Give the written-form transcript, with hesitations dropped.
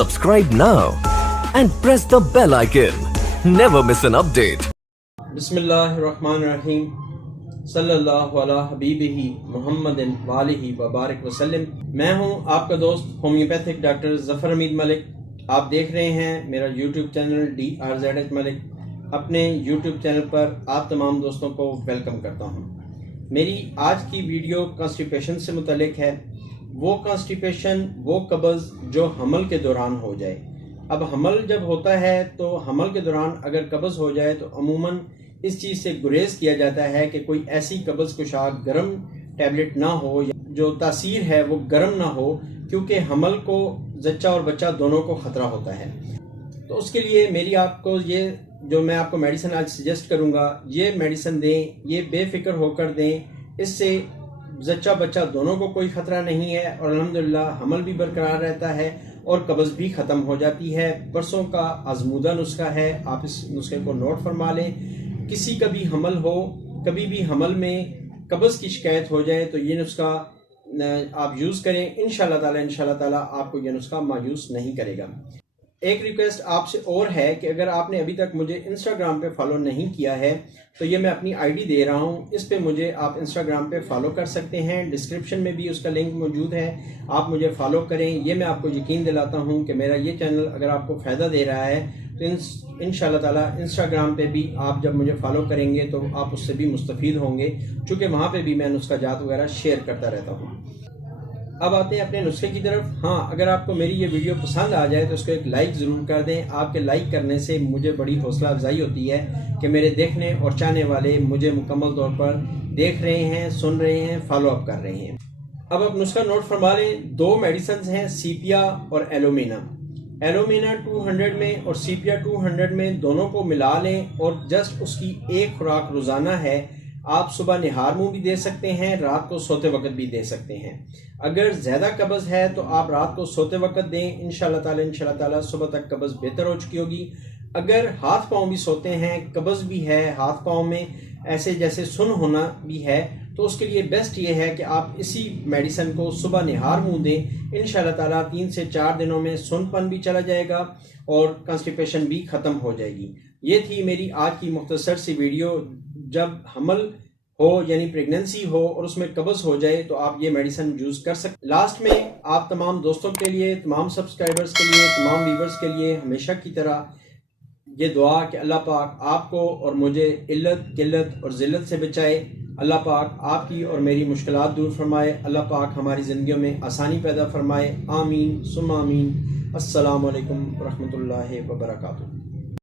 Subscribe now and press the bell icon. Never miss an update. बिस्मिल्लाहिर्रहमानिर्रहीम सल्लल्लाहु अला हबीबिही मुहम्मदिन वालिही वबारिक वसल्लम। मैं हूं आपका दोस्त होम्योपैथिक डॉक्टर ज़फ़र हमीद मलिक। आप देख रहे हैं मेरा यूट्यूब चैनल DRZH मलिक। अपने यूट्यूब चैनल पर आप तमाम दोस्तों को वेलकम करता हूं। मेरी आज की वीडियो कॉन्स्टिपेशन से मुतल्लिक है। वो कॉन्स्टिपेशन, वो कब्ज़ जो हमल के दौरान हो जाए। अब हमल जब होता है तो हमल के दौरान अगर कब्ज़ हो जाए तो अमूमन इस चीज़ से गुरेज किया जाता है कि कोई ऐसी कब्ज़ कुशाक गर्म टैबलेट ना हो, जो तासीर है वो गर्म ना हो, क्योंकि हमल को जच्चा और बच्चा दोनों को ख़तरा होता है। तो उसके लिए मेरी आपको ये जो मैं आपको मेडिसिन आज सजेस्ट करूँगा, ये मेडिसिन दें, ये बेफिक्र होकर दें। इससे जच्चा बच्चा दोनों को कोई ख़तरा नहीं है और अल्हम्दुलिल्लाह हमल भी बरकरार रहता है और कब्ज़ भी ख़त्म हो जाती है। बरसों का आजमूदा नुस्खा है, आप इस नुस्खे को नोट फरमा लें। किसी का भी हमल हो, कभी भी हमल में कब्ज़ की शिकायत हो जाए तो ये नुस्खा आप यूज़ करें। इंशाअल्लाह ताला आपको ये नुस्खा मायूस नहीं करेगा। एक रिक्वेस्ट आपसे और है कि अगर आपने अभी तक मुझे इंस्टाग्राम पे फॉलो नहीं किया है तो ये मैं अपनी आईडी दे रहा हूँ, इस पे मुझे आप इंस्टाग्राम पे फॉलो कर सकते हैं। डिस्क्रिप्शन में भी उसका लिंक मौजूद है, आप मुझे फॉलो करें। ये मैं आपको यकीन दिलाता हूँ कि मेरा ये चैनल अगर आपको फ़ायदा दे रहा है तो इंशाअल्लाह ताला इंस्टाग्राम पे भी आप जब मुझे फॉलो करेंगे तो आप उससे भी मुस्तफ़ीद होंगे, चूँकि वहाँ पर भी मैं नुस्खा जात वगैरह शेयर करता रहता हूँ। अब आते हैं अपने नुस्खे की तरफ। हाँ, अगर आपको मेरी ये वीडियो पसंद आ जाए तो उसको एक लाइक ज़रूर कर दें। आपके लाइक करने से मुझे बड़ी हौसला अफजाई होती है कि मेरे देखने और चाहने वाले मुझे मुकम्मल तौर पर देख रहे हैं, सुन रहे हैं, फॉलो अप कर रहे हैं। अब आप नुस्खा नोट फरमा लें। दो मेडिसिन हैं, सीपिया और एलोमिना। एलोमिना 200 में और सीपिया 200 में, दोनों को मिला लें और जस्ट उसकी एक खुराक रोज़ाना है। आप सुबह निहार मुंह भी दे सकते हैं, रात को सोते वक्त भी दे सकते हैं। अगर ज़्यादा कब्ज़ है तो आप रात को सोते वक्त दें। इंशाअल्लाह ताला सुबह तक कब्ज़ बेहतर हो चुकी होगी। अगर हाथ पाँव भी सोते हैं, कब्ज़ भी है, हाथ पाँव में ऐसे जैसे सुन होना भी है, तो उसके लिए बेस्ट ये है कि आप इसी मेडिसिन को सुबह निहार मुंह दें। इंशाअल्लाह ताला 3 से 4 दिनों में सुनपन भी चला जाएगा और कॉन्स्टिपेशन भी ख़त्म हो जाएगी। ये थी मेरी आज की मुख्तसर सी वीडियो। जब हमल हो यानी प्रेगनेंसी हो और उसमें कब्ज़ हो जाए तो आप ये मेडिसिन यूज़ कर सकते। लास्ट में आप तमाम दोस्तों के लिए, तमाम सब्सक्राइबर्स के लिए, तमाम व्यूवर्स के लिए हमेशा की तरह ये दुआ कि अल्लाह पाक आपको और मुझे इल्लत, किल्लत और ज़िल्लत से बचाए। अल्लाह पाक आपकी और मेरी मुश्किलात दूर फरमाए। अल्लाह पाक हमारी ज़िंदगियों में आसानी पैदा फरमाए। आमीन सुम्मा आमीन। अस्सलामु अलैकुम रहमतुल्लाहि व बरकातुहू।